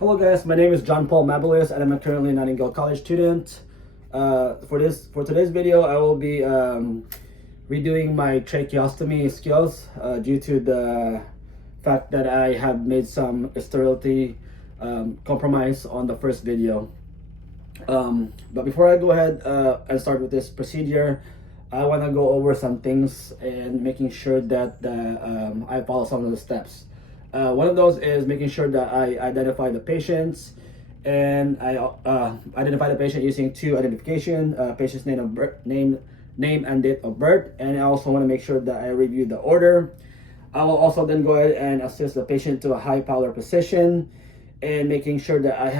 Hello guys, my name is John Paul Mabelis and I'm currently a Nightingale College student. For today's video, I will be redoing my tracheostomy skills due to the fact that I have made some sterility compromise on the first video. But before I go ahead and start with this procedure, I want to go over some things and making sure that I follow some of the steps. One of those is making sure that I identify the patients, and I identify the patient using two identification: patient's name and date of birth. And I also want to make sure that I review the order. I will also then go ahead and assist the patient to a high power position, and making sure that I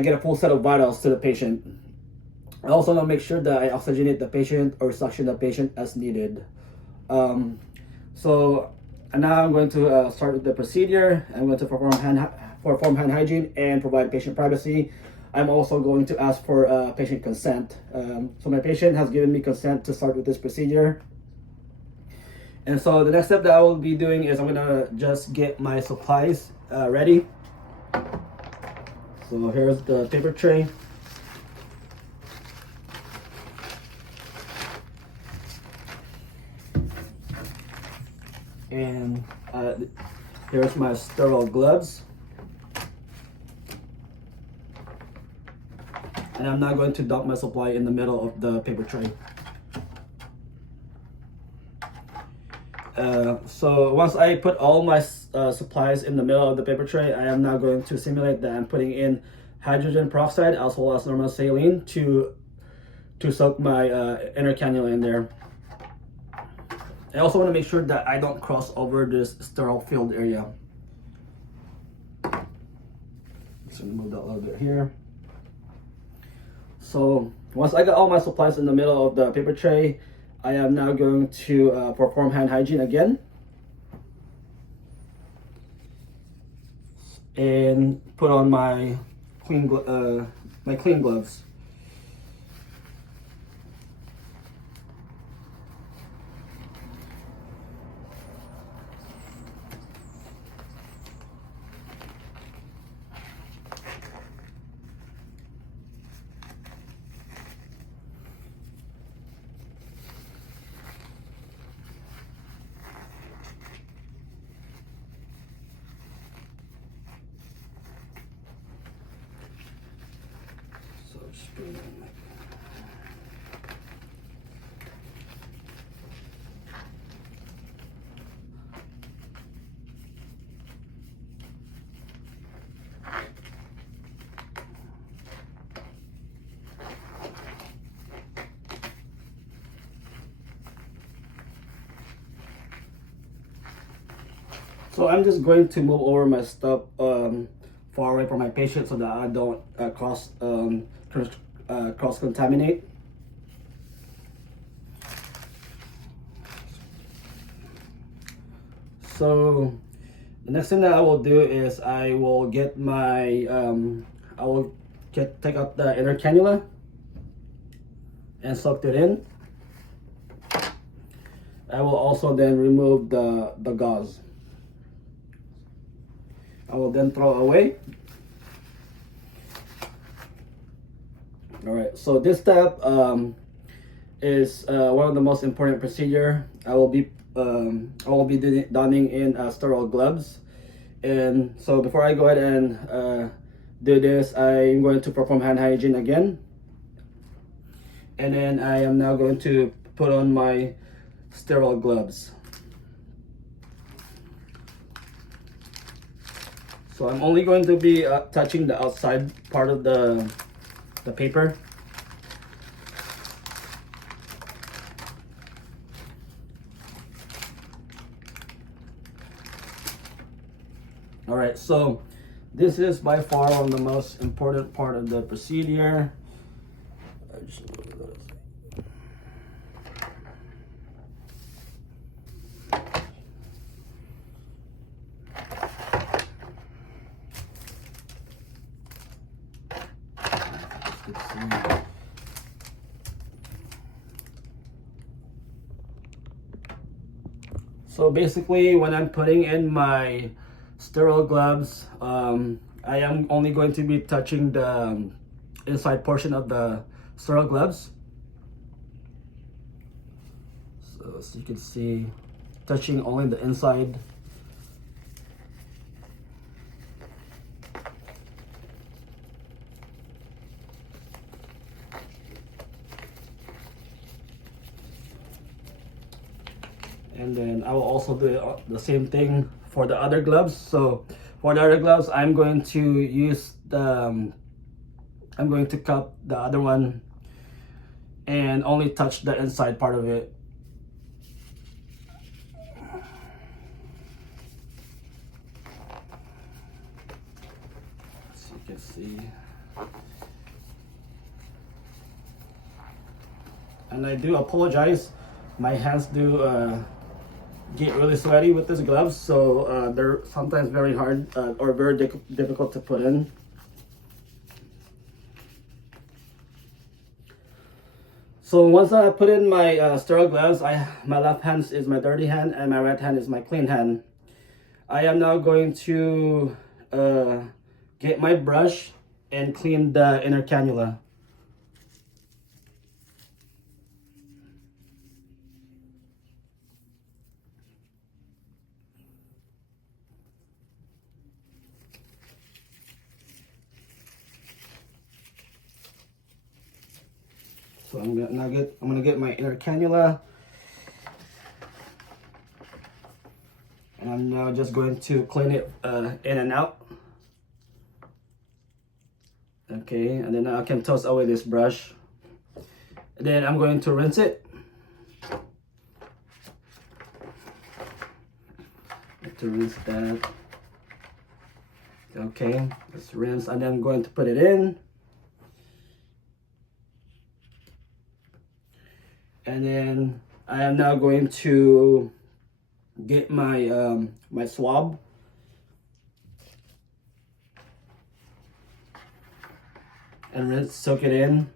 get a full set of vitals to the patient. I also want to make sure that I oxygenate the patient or suction the patient as needed. And now I'm going to start with the procedure. I'm going to perform hand hygiene and provide patient privacy. I'm also going to ask for patient consent. So my patient has given me consent to start with this procedure. And so the next step that I will be doing is I'm gonna just get my supplies ready. So here's the paper tray. And here's my sterile gloves. And I'm not going to dump my supply in the middle of the paper tray. So once I put all my supplies in the middle of the paper tray, I am now going to simulate that I'm putting in hydrogen peroxide as well as normal saline to soak my inner cannula in there. I also want to make sure that I don't cross over this sterile filled area. Just gonna move that a little bit here. So once I got all my supplies in the middle of the paper tray, I am now going to perform hand hygiene again. And put on my clean gloves. So just put it in like So I'm just going to move over my stuff far away from my patient so that I don't cross contaminate. So the next thing that I will do is I will get my take out the inner cannula and suck it in. I will also then remove the gauze. I will then throw away. All right, so this step is one of the most important procedure. I will be donning in sterile gloves. And so before I go ahead and do this, I'm going to perform hand hygiene again. And then I am now going to put on my sterile gloves. So I'm only going to be touching the outside part of the paper. All right, so this is by far one of the most important part of the procedure. So basically, when I'm putting in my sterile gloves, I am only going to be touching the inside portion of the sterile gloves. So as you can see, touching only the inside. And then I will also do the same thing for the other gloves. So for the other gloves, I'm going to use the I'm going to cup the other one and only touch the inside part of it. As you can see. And I do apologize, my hands do get really sweaty with these gloves, so they're sometimes very hard or very difficult to put in. So once I put in my sterile gloves, my left hand is my dirty hand and my right hand is my clean hand. I am now going to get my brush and clean the inner cannula. So I'm gonna get my inner cannula, and I'm now just going to clean it in and out. Okay, and then I can toss away this brush. And then I'm going to rinse it. To rinse that. Okay, let's rinse, and then I'm going to put it in. And then I am now going to get my my swab. And rinse, soak it in,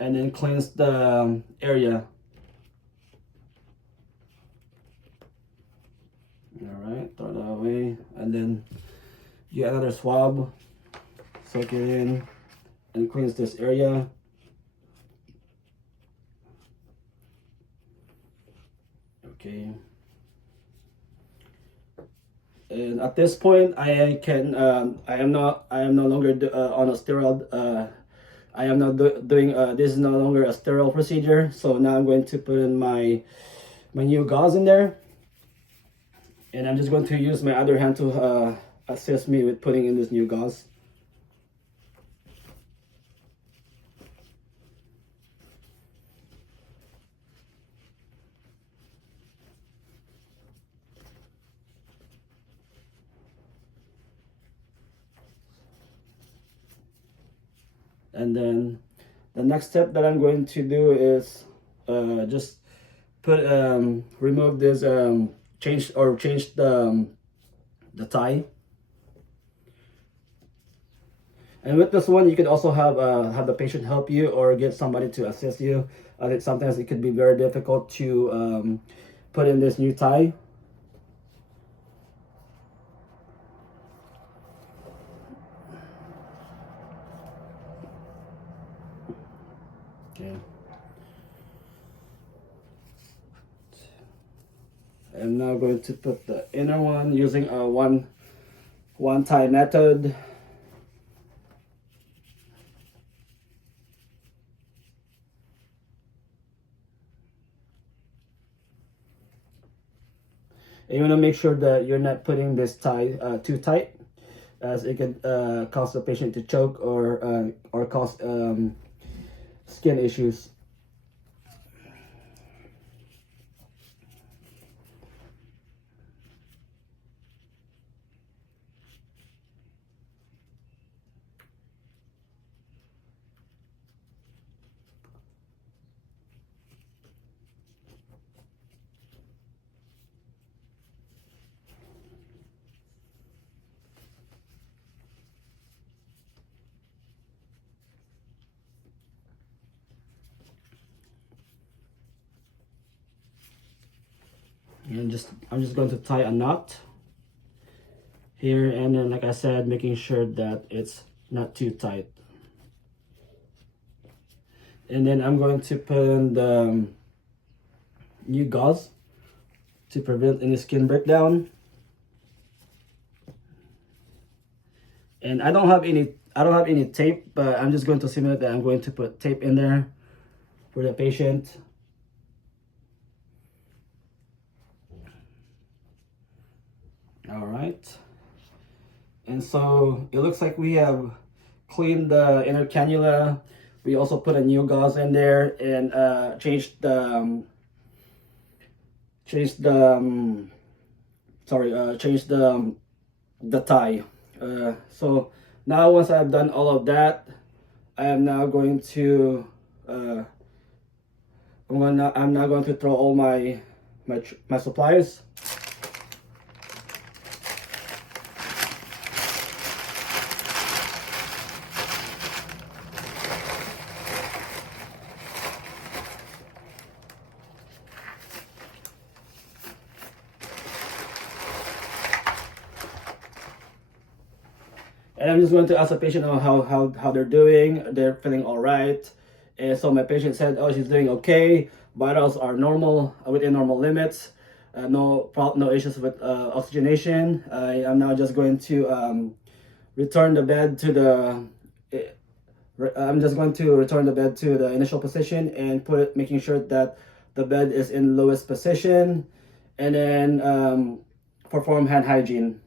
and then cleanse the area. All right, throw that away, and then get another swab, soak it in, and cleanse this area. Okay. And at this point, I am no longer on a sterile. I am not doing. This is no longer a sterile procedure. So now I'm going to put in my new gauze in there, and I'm just going to use my other hand to assist me with putting in this new gauze. And then the next step that I'm going to do is just put remove this change the tie. And with this one, you could also have the patient help you or get somebody to assist you. I think sometimes it could be very difficult to put in this new tie. Okay. I'm now going to put the inner one using a one tie method. And you want to make sure that you're not putting this tie too tight, as it could cause the patient to choke or cause skin issues. And I'm just going to tie a knot here, and then like I said, making sure that it's not too tight. And then I'm going to put in the new gauze to prevent any skin breakdown. And I don't have any tape, but I'm just going to simulate that I'm going to put tape in there for the patient. All right. And so it looks like we have cleaned the inner cannula. We also put a new gauze in there and changed the tie. So now once I've done all of that, I am now going to I'm now going to throw all my supplies. And I'm just going to ask the patient how they're doing. They're feeling all right. And so my patient said, oh, she's doing okay. Vitals are normal, within normal limits. No issues with oxygenation. I'm now just going to return the bed to the. I'm just going to return the bed to the initial position and making sure that the bed is in lowest position, and then perform hand hygiene.